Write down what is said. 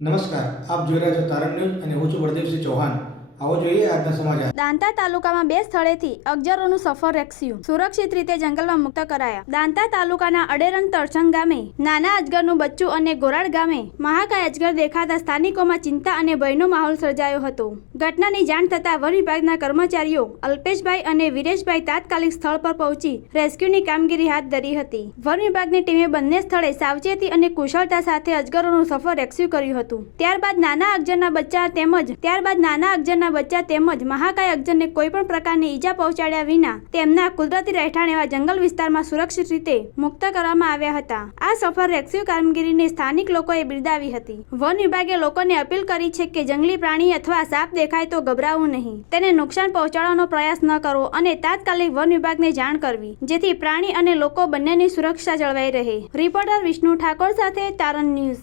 નમસ્કાર, આપ જોઈ રહ્યા છો તારણ ન્યૂઝ અને હું છું બળદેવસિંહ ચૌહાણ। આવો જોઈએ આજના સમાચાર। દાંતા તાલુકામાં 2 સ્થળેથી અગજરોનું સફર રેસ્ક્યુ સુરક્ષિત રીતે જંગલમાં મુક્ત કરાયા। દાંતા તાલુકાના અડેરન તરછંગ ગામે નાના અજગરનું બચ્ચું અને ગોરાડ ગામે મહાકાય અજગર દેખાતા સ્થાનિકોમાં ચિંતા અને ભયનો માહોલ સર્જાયો હતો। ઘટનાની જાણ થતાં વન વિભાગના કર્મચારીઓ અલ્પેશભાઈ અને વિરેશભાઈ તાત્કાલિક સ્થળ પર પહોંચી રેસ્ક્યુની કામગીરી હાથ ધરી હતી। વન વિભાગની ટીમે બંને સ્થળે સાવચેતી અને કુશળતા સાથે અજગરોનું સફર રેસ્ક્યુ કર્યું હતું। ત્યારબાદ નાના અજગરના બચ્ચા તેમજ મહાકાય અજગરને કોઈ પણ પ્રકારની ઈજા પહોંચાડ્યા વિના તેમના કુદરતી રહેઠાણ એવા જંગલ વિસ્તારમાં સુરક્ષિત રીતે મુક્ત કરવામાં આવ્યા હતા। આ સફળ રેસ્ક્યુ કામગીરીને સ્થાનિક લોકોએ બિરદાવી હતી। વન વિભાગે લોકોને અપીલ કરી છે કે જંગલી પ્રાણી અથવા સાપ દેખાય તો ગભરાવું નહીં, તેને નુકસાન પહોંચાડવાનો પ્રયાસ ન કરવો અને તાત્કાલિક વન વિભાગને જાણ કરવી, જેથી પ્રાણી અને લોકો બંનેની સુરક્ષા જળવાઈ રહે। રિપોર્ટર વિષ્ણુ ઠાકોર સાથે તારણ ન્યૂઝ।